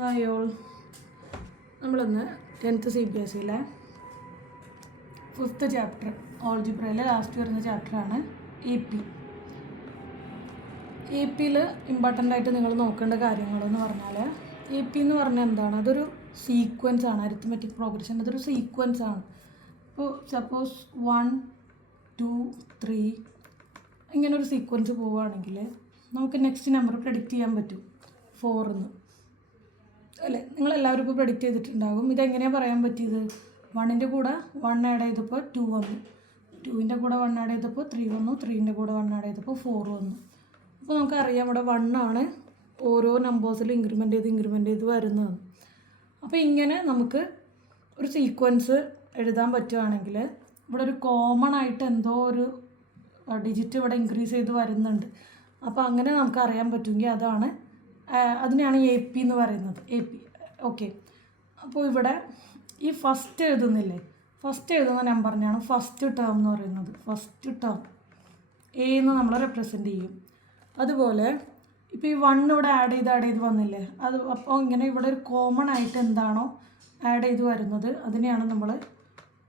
Hi all. നമ്മളിന്ന് 10th CBSEയിലെ 5th chapter ഓൾജിബ്രയിലെ last വരുന്ന ചാപ്റ്ററാണ് എ പിയിൽ ഇമ്പോർട്ടൻ്റ് ആയിട്ട് നിങ്ങൾ നോക്കേണ്ട കാര്യങ്ങളെന്ന് പറഞ്ഞാൽ എ പി എന്ന് പറഞ്ഞാൽ എന്താണ്? അതൊരു സീക്വൻസ് ആണ്. അരിത്മെറ്റിക് പ്രോഗ്രഷൻ അതൊരു സീക്വൻസ് ആണ്. ഇപ്പോൾ സപ്പോസ് 1 2 3 ഇങ്ങനെ ഒരു സീക്വൻസ് പോവുകയാണെങ്കിൽ നമുക്ക് നെക്സ്റ്റ് നമ്പർ പ്രെഡിക്റ്റ് ചെയ്യാൻ പറ്റും 4 എന്ന് അല്ലേ? നിങ്ങളെല്ലാവരും ഇപ്പോൾ പ്രെഡിക്റ്റ് ചെയ്തിട്ടുണ്ടാകും. ഇതെങ്ങനെയാണ് പറയാൻ പറ്റിയത്? 1ൻ്റെ കൂടെ 1 ആഡ് ചെയ്തപ്പോൾ 2 വന്നു, 2ൻ്റെ കൂടെ 1 ആഡ് ചെയ്തപ്പോൾ 3 വന്നു, 3ൻ്റെ കൂടെ 1 ആഡ് ചെയ്തപ്പോൾ 4 വന്നു. അപ്പോൾ നമുക്കറിയാം ഇവിടെ 1 ആണ് ഓരോ നമ്പേഴ്സിലും ഇൻക്രിമെൻ്റ് ചെയ്ത് വരുന്നത്. അപ്പോൾ ഇങ്ങനെ നമുക്ക് ഒരു സീക്വൻസ് എഴുതാൻ പറ്റുകയാണെങ്കിൽ ഇവിടെ ഒരു കോമൺ ആയിട്ട് എന്തോ ഒരു ഡിജിറ്റ് ഇവിടെ ഇൻക്രീസ് ചെയ്ത് വരുന്നുണ്ട്. അപ്പോൾ അങ്ങനെ നമുക്ക് അറിയാൻ പറ്റുമെങ്കിൽ അതിനെയാണ് എ പി എന്ന് പറയുന്നത്. A P okay. അപ്പോൾ ഇവിടെ ഈ ഫസ്റ്റ് എഴുതുന്നില്ലേ, ഫസ്റ്റ് എഴുതുന്ന നമ്പറിനെയാണ് ഫസ്റ്റ് ടേം എന്ന് പറയുന്നത്. ഫസ്റ്റ് ടേം എ എന്ന് നമ്മൾ റെപ്രസെൻ്റ് ചെയ്യും. അതുപോലെ ഇപ്പോൾ ഈ 1 ഇവിടെ ആഡ് ചെയ്ത് വന്നില്ലേ, അപ്പോൾ ഇങ്ങനെ ഇവിടെ ഒരു കോമൺ ആയിട്ട് എന്താണോ ആഡ് ചെയ്ത് വരുന്നത് അതിനെയാണ് നമ്മൾ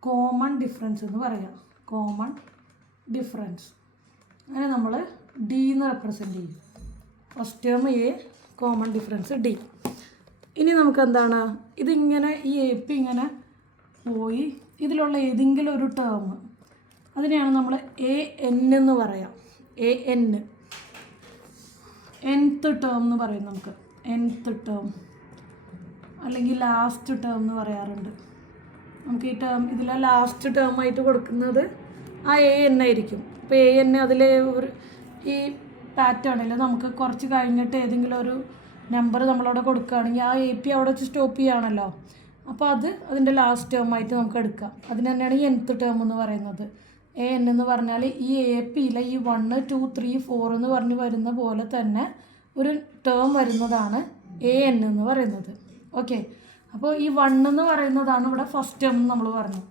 കോമൺ ഡിഫറൻസ് എന്ന് പറയുക. കോമൺ ഡിഫറൻസ് അങ്ങനെ നമ്മൾ ഡി എന്ന് റെപ്രസെൻ്റ് ചെയ്യും. First term A, common difference D. ഇനി നമുക്ക് എന്താണ് ഇതിങ്ങനെ ഈ എ പി ഇങ്ങനെ പോയി ഇതിലുള്ള ഏതെങ്കിലും ഒരു ടേം അതിനെയാണ് നമ്മൾ എ എൻ എന്ന് പറയാം. എ എൻ nth ടേം എന്ന് പറയും. നമുക്ക് nth ടേം അല്ലെങ്കിൽ ലാസ്റ്റ് ടേം എന്ന് പറയാറുണ്ട്. നമുക്ക് ഈ ടേം ഇതിലെ ലാസ്റ്റ് ടേം ആയിട്ട് കൊടുക്കുന്നത് ആ എ എൻ ആയിരിക്കും. അപ്പോൾ എ എൻ അതിലെ ഒരു ഈ പാറ്റേണിൽ നമുക്ക് കുറച്ച് കഴിഞ്ഞിട്ട് ഏതെങ്കിലും ഒരു നമ്പർ നമ്മളവിടെ കൊടുക്കുകയാണെങ്കിൽ ആ എ പി അവിടെ വെച്ച് സ്റ്റോപ്പ് ചെയ്യുകയാണല്ലോ. അപ്പോൾ അതിൻ്റെ ലാസ്റ്റ് ടേം ആയിട്ട് നമുക്ക് എടുക്കാം. അതിന് തന്നെയാണ് ഈ nth ടേം എന്ന് പറയുന്നത്. എ എൻ എന്ന് പറഞ്ഞാൽ ഈ എ പിയിലെ ഈ 1 2 3 4 എന്ന് പറഞ്ഞ് വരുന്ന പോലെ തന്നെ ഒരു ടേം വരുന്നതാണ് എ എൻ എന്ന് പറയുന്നത്. ഓക്കെ. അപ്പോൾ ഈ 1 എന്ന് പറയുന്നതാണ് ഇവിടെ ഫസ്റ്റ് ടേം നമ്മൾ പറഞ്ഞു.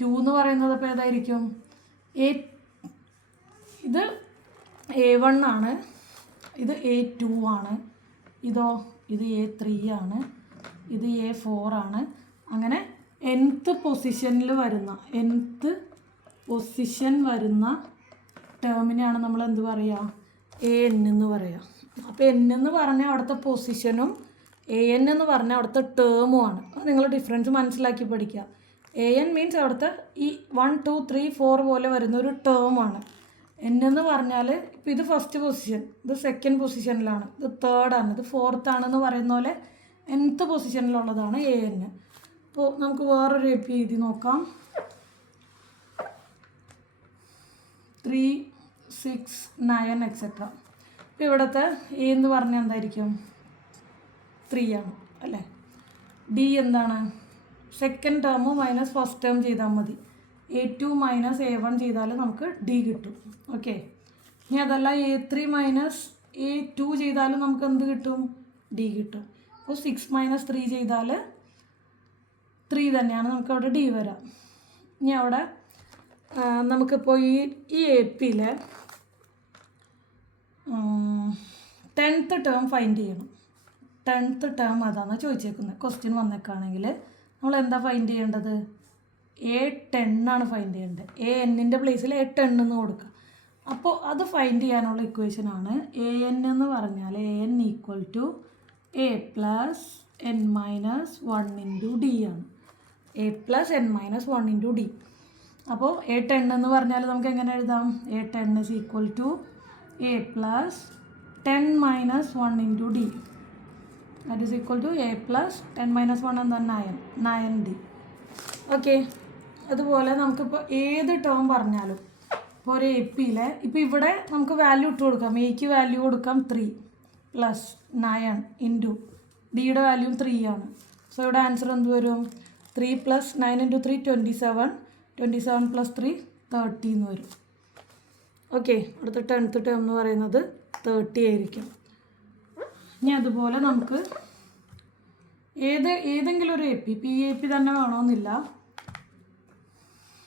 2 എന്ന് പറയുന്നത് അപ്പോൾ ഏതായിരിക്കും? ഇത് A1 ആണ്, ഇത് A2 ആണ്, ഇത് A3 ആണ്, ഇത് A4 ആണ്. അങ്ങനെ nth പൊസിഷനിൽ വരുന്ന ടേമിനെയാണ് നമ്മൾ എന്ത് പറയുക? എ എൻ എന്ന് പറയുക. അപ്പോൾ എൻ എന്ന് പറഞ്ഞാൽ അവിടുത്തെ പൊസിഷനും എ എൻ എന്ന് പറഞ്ഞാൽ അവിടുത്തെ ടേമുമാണ്. നിങ്ങൾ ഡിഫറൻസ് മനസ്സിലാക്കി പഠിക്കുക. എ എൻ മീൻസ് അവിടുത്തെ ഈ 1 2 3 4 പോലെ വരുന്ന ഒരു ടേമാണ്. എൻ എന്ന് പറഞ്ഞാൽ ഇപ്പോൾ ഇത് ഫസ്റ്റ് പൊസിഷൻ, ഇത് സെക്കൻഡ് പൊസിഷനിലാണ്, ഇത് തേർഡാണ്, ഇത് ഫോർത്ത് ആണെന്ന് പറയുന്ന പോലെ nth പൊസിഷനിലുള്ളതാണ് എ എൻ. അപ്പോൾ നമുക്ക് വേറൊരു എ പി എഴുതി നോക്കാം. 3 6 9 എക്സെട്ര. ഇപ്പോൾ ഇവിടുത്തെ എ എന്ന് പറഞ്ഞാൽ എന്തായിരിക്കും? 3 ആണ് അല്ലേ? ഡി എന്താണ്? Second term minus first term ചെയ്താൽ മതി. A2 മൈനസ് A1 ചെയ്താൽ നമുക്ക് ഡി കിട്ടും. ഓക്കെ. ഇനി അതല്ല A3 മൈനസ് A2 ചെയ്താലും നമുക്ക് എന്ത് കിട്ടും? ഡി കിട്ടും. അപ്പോൾ 6 മൈനസ് 3 ചെയ്താൽ 3 തന്നെയാണ്, നമുക്ക് അവിടെ ഡി വരാം. ഇനി അവിടെ നമുക്കിപ്പോൾ ഈ എ പിയിലെ 10th ടേം ഫൈൻഡ് ചെയ്യണം. 10th ടേം അതാണ് ചോദിച്ചേക്കുന്നത്. ക്വസ്റ്റ്യൻ വന്നേക്കാണെങ്കിൽ നമ്മൾ എന്താ ഫൈൻഡ് ചെയ്യേണ്ടത്? A10 ആണ് ഫൈൻഡ് ചെയ്യേണ്ടത്. എ എന്നിൻ്റെ പ്ലേസിൽ A10 എന്ന് കൊടുക്കുക. അപ്പോൾ അത് ഫൈൻഡ് ചെയ്യാനുള്ള ഇക്വേഷനാണ് എ എൻ എന്ന് പറഞ്ഞാൽ AN equal to A plus N minus 1 into D ആണ്. A plus N minus 1 into D. അപ്പോൾ A10 എന്ന് പറഞ്ഞാൽ നമുക്ക് എങ്ങനെ എഴുതാം? A10 is equal to A plus 10 minus 1 into D. That is equal to A plus 10 minus 1 എന്താ? 9D. Okay. അതുപോലെ നമുക്കിപ്പോൾ ഏത് ടേം പറഞ്ഞാലും ഇപ്പോൾ ഒരു എ പിയിലെ ഇപ്പോൾ ഇവിടെ നമുക്ക് വാല്യൂ ഇട്ട് കൊടുക്കാം. എക്ക് വാല്യൂ കൊടുക്കാം 3 പ്ലസ് 9 ഇൻറ്റു ഡിയുടെ വാല്യൂ 3 ആണ്. സോ ഇവിടെ ആൻസർ എന്ത് വരും? 3 പ്ലസ് 9 ഇൻറ്റു 3 27, 27 പ്ലസ് 3 30 എന്ന് വരും. ഓക്കെ. അടുത്ത 10th ടേം എന്ന് പറയുന്നത് 30 ആയിരിക്കും. ഇനി അതുപോലെ നമുക്ക് ഏതെങ്കിലും ഒരു എ പി, ഇപ്പോൾ ഈ എ പി തന്നെ വേണമെന്നില്ല,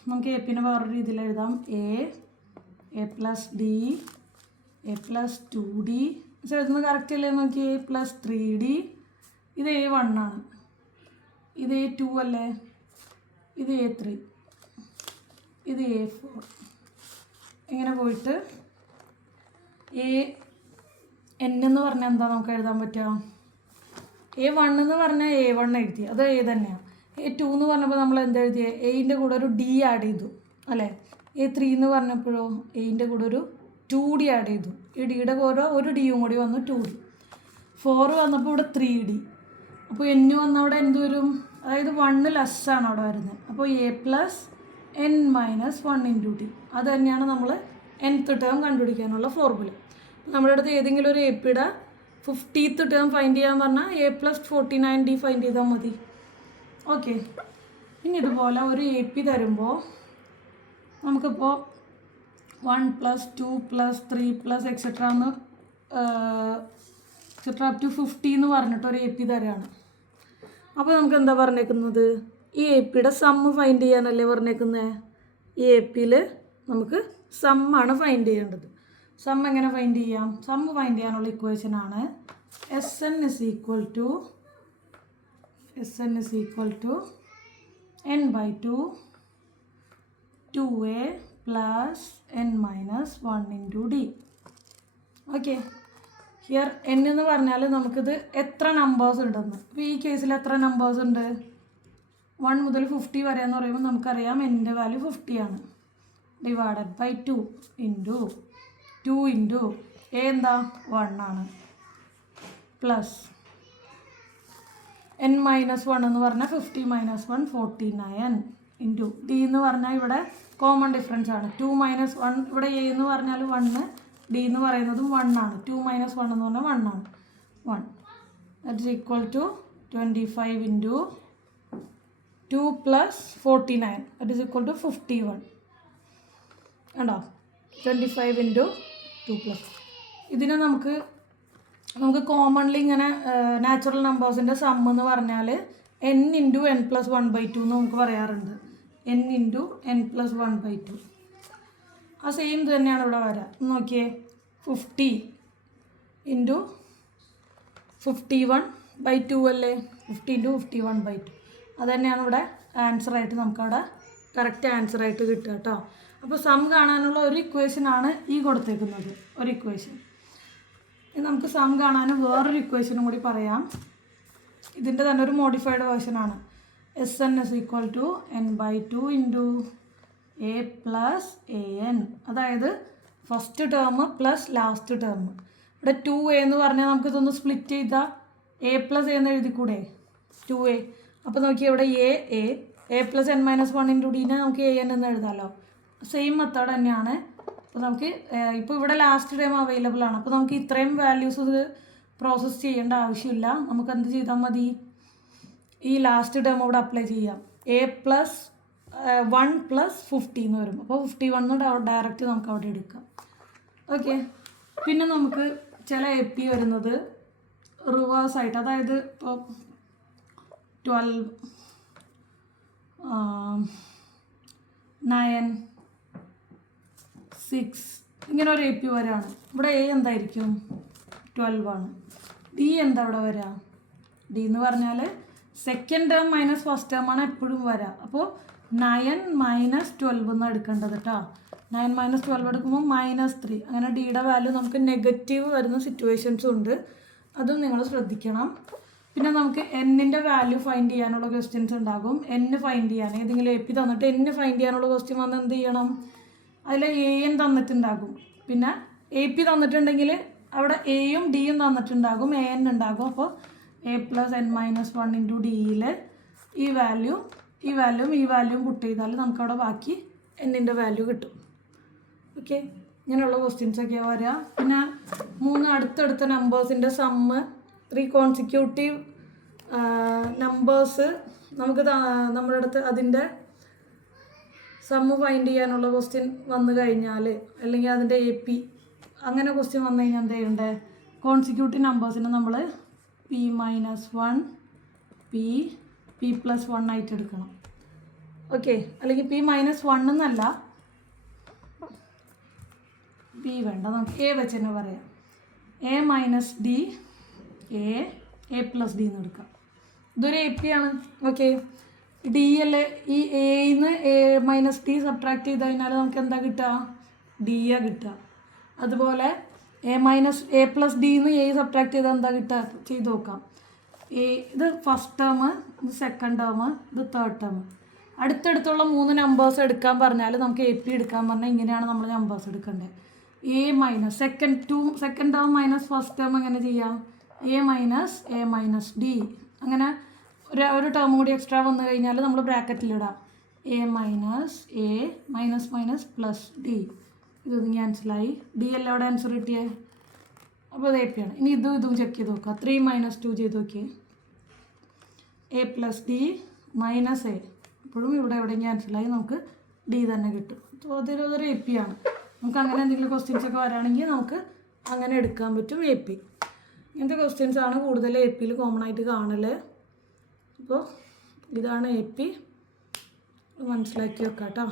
നമുക്ക് എ പിന്നെ വേറൊരു രീതിയിൽ എഴുതാം. A plus D, A plus 2D എഴുതുന്നത് കറക്റ്റ് അല്ലേ? നോക്കി A പ്ലസ് 3D, ഇത് A1 ആണ്, ഇത് A2 അല്ലേ, ഇത് A3, ഇത് A4. ഇങ്ങനെ പോയിട്ട് AN എന്ന് പറഞ്ഞാൽ എന്താ നമുക്ക് എഴുതാൻ പറ്റുക? A1 എന്ന് പറഞ്ഞാൽ A1 എഴുതി, അത് A തന്നെയാണ്. A2 എന്ന് പറഞ്ഞപ്പോൾ നമ്മൾ എന്താ എഴുതിയത്? Aൻ്റെ കൂടെ ഒരു D ആഡ് ചെയ്തു അല്ലേ. A3 എന്ന് പറഞ്ഞപ്പോഴോ Aൻ്റെ കൂടെ ഒരു 2D ആഡ് ചെയ്തു. ഈ ഡിയുടെ കൂടെ ഒരു ഡിയും കൂടി വന്നു, 2D. 4 വന്നപ്പോൾ ഇവിടെ 3D. അപ്പോൾ N വന്ന അവിടെ എന്ത് വരും? അതായത് 1 ലെസ്സാണ് അവിടെ വരുന്നത്. അപ്പോൾ A + N - 1 × D. അത് തന്നെയാണ് നമ്മൾ nth ടേം കണ്ടുപിടിക്കാനുള്ള ഫോർമുല. നമ്മുടെ അടുത്ത് ഏതെങ്കിലും ഒരു APയുടെ 50th ടേം ഫൈൻഡ് ചെയ്യാൻ പറഞ്ഞാൽ A + 49D ഫൈൻഡ് ചെയ്താൽ മതി. ഓക്കെ. ഇനി ഇതുപോലെ ഒരു AP തരുമ്പോൾ നമുക്കിപ്പോൾ 1 + 2 + 3 + എക്സെട്ര എന്ന് എക്സെട്ര അപ് ടു 50 എന്ന് പറഞ്ഞിട്ട് ഒരു AP തരാണ്. അപ്പോൾ നമുക്ക് എന്താ പറഞ്ഞേക്കുന്നത്? ഈ APയുടെ സമ്മ് ഫൈൻഡ് ചെയ്യാനല്ലേ പറഞ്ഞേക്കുന്നത്. ഈ APയിൽ നമുക്ക് സമ്മാണ് ഫൈൻഡ് ചെയ്യേണ്ടത്. സം എങ്ങനെ ഫൈൻഡ് ചെയ്യാം? സമ്മ് ഫൈൻഡ് ചെയ്യാനുള്ള ഇക്വേഷനാണ് SN = n/2 2A + n - 1 × D. Okay. Here n എന്ന് പറഞ്ഞാൽ നമുക്കിത് എത്ര നമ്പേഴ്സ് ഉണ്ടെന്ന്. അപ്പോൾ ഈ കേസിൽ എത്ര നമ്പേഴ്സ് ഉണ്ട്? 1 മുതൽ 50 വരെ എന്ന് പറയുമ്പോൾ നമുക്കറിയാം എൻ്റെ വാല്യൂ 50 ആണ്. ഡിവൈഡഡ് ബൈ 2 × A എന്താ? 1 ആണ്. പ്ലസ് n - 1 എന്ന് പറഞ്ഞാൽ 50 - 1 49 × D എന്ന് പറഞ്ഞാൽ ഇവിടെ കോമൺ ഡിഫറൻസ് ആണ്. 2 - 1 ഇവിടെ A എന്ന് പറഞ്ഞാൽ 1, D എന്ന് പറയുന്നതും 1 ആണ്. 2 - 1 എന്ന് പറഞ്ഞാൽ 1 ആണ്. 1 that is equal to 25 × 2 + 49 that is equal to 51. കണ്ടോ? 25 × 2 + ഇതിനെ നമുക്ക് കോമൺലി ഇങ്ങനെ നാച്ചുറൽ നമ്പേഴ്സിൻ്റെ സം എന്ന് പറഞ്ഞാൽ n × n + 1/2 എന്ന് നമുക്ക് പറയാറുണ്ട്. n × n + 1/2. ആ സെയിം തന്നെയാണ് ഇവിടെ വരാം. നോക്കിയേ, 50 × 51/2 അല്ലേ. 50 × 51/2 അത് തന്നെയാണ് ഇവിടെ ആൻസറായിട്ട് നമുക്കവിടെ കറക്റ്റ് ആൻസറായിട്ട് കിട്ടുക കേട്ടോ. അപ്പോൾ സം കാണാനുള്ള ഒരു ഇക്വേഷനാണ് ഈ കൊടുത്തേക്കുന്നത്, ഒരു ഇക്വേഷൻ. നമുക്ക് സം കാണാൻ വേറൊരു ഇക്വേഷനും കൂടി പറയാം. ഇതിൻ്റെ തന്നെ ഒരു മോഡിഫൈഡ് വേർഷനാണ്. SN = n/2 × A + AN. അതായത് first term plus last term. ഇവിടെ 2A എന്ന് പറഞ്ഞാൽ നമുക്കിതൊന്ന് സ്പ്ലിറ്റ് ചെയ്താൽ A + A എന്ന് എഴുതിക്കൂടെ? 2A. അപ്പോൾ നോക്കിയാൽ ഇവിടെ A + n - 1 × D നമുക്ക് AN എന്ന് എഴുതാമല്ലോ. സെയിം മെത്തേഡ് തന്നെയാണ്. അപ്പോൾ നമുക്ക് ഇപ്പോൾ ഇവിടെ ലാസ്റ്റ് ടൈം അവൈലബിൾ ആണ്. അപ്പോൾ നമുക്ക് ഇത്രയും വാല്യൂസ് ഇത് പ്രോസസ്സ് ചെയ്യേണ്ട ആവശ്യമില്ല. നമുക്ക് എന്ത് ചെയ്താൽ മതി? ഈ ലാസ്റ്റ് ടേം ഇവിടെ അപ്ലൈ ചെയ്യാം. A + 1 + 50 എന്ന് വരും. അപ്പോൾ 51 ഡയറക്റ്റ് നമുക്ക് അവിടെ എടുക്കാം. ഓക്കെ. പിന്നെ നമുക്ക് ചില AP വരുന്നത് റിവേഴ്സായിട്ട്, അതായത് ഇപ്പോൾ 12 9 6 ഇങ്ങനെ ഒരു AP വരാണ്. ഇവിടെ A എന്തായിരിക്കും? 12 ആണ്. D എന്താ ഇവിടെ വരിക? D എന്ന് പറഞ്ഞാൽ second term minus first term ആണ് എപ്പോഴും വരിക. അപ്പോൾ 9 - 12 എന്ന് എടുക്കേണ്ടത് കേട്ടോ. 9 - 12 എടുക്കുമ്പോൾ -3. അങ്ങനെ ഡിയുടെ വാല്യൂ നമുക്ക് നെഗറ്റീവ് വരുന്ന സിറ്റുവേഷൻസും ഉണ്ട്. അതും നിങ്ങൾ ശ്രദ്ധിക്കണം. പിന്നെ നമുക്ക് എന്നിൻ്റെ വാല്യൂ ഫൈൻഡ് ചെയ്യാനുള്ള ക്വസ്റ്റ്യൻസ് ഉണ്ടാകും. ഫൈൻഡ് ചെയ്യാൻ ഏതെങ്കിലും AP തന്നിട്ട് ഫൈൻഡ് ചെയ്യാനുള്ള ക്വസ്റ്റ്യൻ വന്ന് എന്ത് ചെയ്യണം? അതിൽ AN തന്നിട്ടുണ്ടാകും. പിന്നെ AP തന്നിട്ടുണ്ടെങ്കിൽ അവിടെ Aയും Dയും തന്നിട്ടുണ്ടാകും, AN ഉണ്ടാകും. അപ്പോൾ A + n - 1 × Dയിൽ ഈ വാല്യൂവും പുട്ട് ചെയ്താൽ നമുക്കവിടെ ബാക്കി എന്നിൻ്റെ വാല്യൂ കിട്ടും. ഓക്കെ. ഇങ്ങനെയുള്ള ക്വസ്റ്റ്യൻസൊക്കെയാണ് വരിക. പിന്നെ 3 അടുത്തടുത്ത നമ്പേഴ്സിൻ്റെ സമ്മ്, 3 കോൺസിക്യൂട്ടീവ് നമ്പേഴ്സ് നമുക്ക് നമ്മുടെ അടുത്ത് അതിൻ്റെ സമ്മ് ഫൈൻഡ് ചെയ്യാനുള്ള ക്വസ്റ്റ്യൻ വന്നു കഴിഞ്ഞാൽ, അല്ലെങ്കിൽ അതിൻ്റെ AP അങ്ങനെ ക്വസ്റ്റ്യൻ വന്നു കഴിഞ്ഞാൽ എന്ത് ചെയ്യണ്ടേ? കോൺസിക്യൂട്ടീവ് നമ്പേഴ്സിനെ നമ്മൾ P - 1 P + 1 ആയിട്ട് എടുക്കണം. ഓക്കെ. അല്ലെങ്കിൽ P - 1 എന്നല്ല, P വേണ്ട, നമുക്ക് A വെച്ച് തന്നെ പറയാം. A - D A A+D എന്ന് എടുക്കാം. ഇതൊരു AP ആണ്. ഓക്കെ, ഡി അല്ലേ, ഈ എന്ന് A-D സബ്ട്രാക്ട് ചെയ്ത് കഴിഞ്ഞാൽ നമുക്ക് എന്താ കിട്ടുക? D കിട്ടുക. അതുപോലെ A+D സബ്ട്രാക്ട് ചെയ്താൽ എന്താ കിട്ടുക? ചെയ്ത് നോക്കാം. ഇത് ഫസ്റ്റ് ടേം, ഇത് സെക്കൻഡ് ടേം, ഇത് തേർഡ് ടേം. അടുത്തടുത്തുള്ള 3 നമ്പേഴ്സ് എടുക്കാൻ പറഞ്ഞാൽ നമുക്ക് AP എടുക്കാൻ പറഞ്ഞാൽ ഇങ്ങനെയാണ് നമ്മൾ നമ്പേഴ്സ് എടുക്കേണ്ടത്. Second term minus first term എങ്ങനെ ചെയ്യാം? A-D. അങ്ങനെ ഒരു ടേം കൂടി എക്സ്ട്രാ വന്നു കഴിഞ്ഞാൽ നമ്മൾ ബ്രാക്കറ്റിലിടാം. A-+D. ഇതൊന്നും ക്യാൻസലായി. D അല്ല അവിടെ ആൻസർ കിട്ടിയേ. അപ്പോൾ അത് AP ആണ്. ഇനി ഇതും ചെക്ക് ചെയ്ത് നോക്കാം. 3 - 2 ചെയ്ത് നോക്കിയേ. A+D - A. ഇപ്പോഴും ഇവിടെ എവിടെയും ക്യാൻസലായി, നമുക്ക് D തന്നെ കിട്ടും. അപ്പോൾ അതൊരു AP ആണ്. നമുക്ക് അങ്ങനെ എന്തെങ്കിലും ക്വസ്റ്റ്യൻസ് ഒക്കെ വരാണെങ്കിൽ നമുക്ക് അങ്ങനെ എടുക്കാൻ പറ്റും AP. ഇങ്ങനത്തെ ക്വസ്റ്റ്യൻസ് ആണ് കൂടുതൽ AP കോമൺ ആയിട്ട് കാണൽ. അപ്പോൾ ഇതാണ് AP, മനസ്സിലാക്കി വെക്കാം കേട്ടോ.